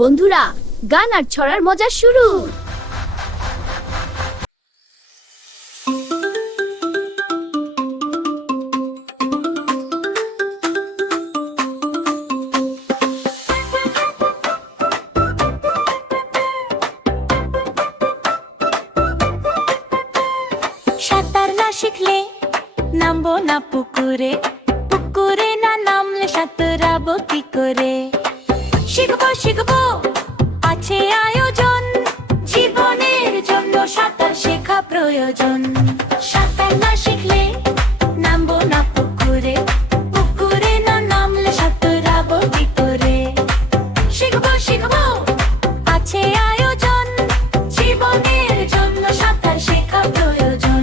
বন্ধুরা, গান আর ছড়ার মজা শুরু। সাঁতার না শিখলে নামবো না পুকুরে, পুকুরে না নামলে সাঁতরাবো কি করে? শিখবো শিখবো আছে আয়োজন, জীবনের জন্য সাঁতার শেখা প্রয়োজন। সাঁতার না শিখলে নামবো না পুকুরে, পুকুরে না নামলে সাঁতরাবো কি করে? শিখবো শিখবো আছে আয়োজন, জীবনের জন্য সাঁতার শেখা প্রয়োজন।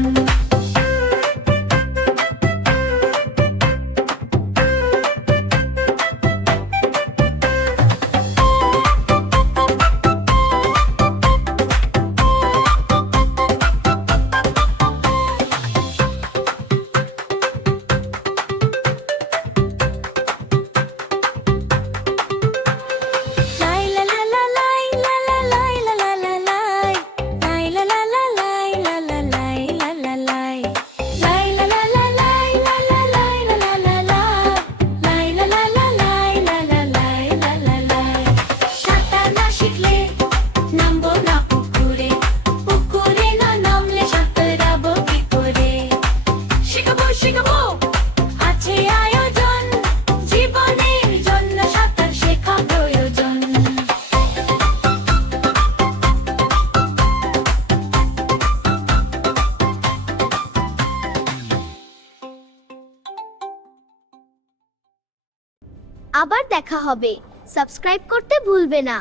আবার দেখা হবে। সাবস্ক্রাইব করতে ভুলবে না।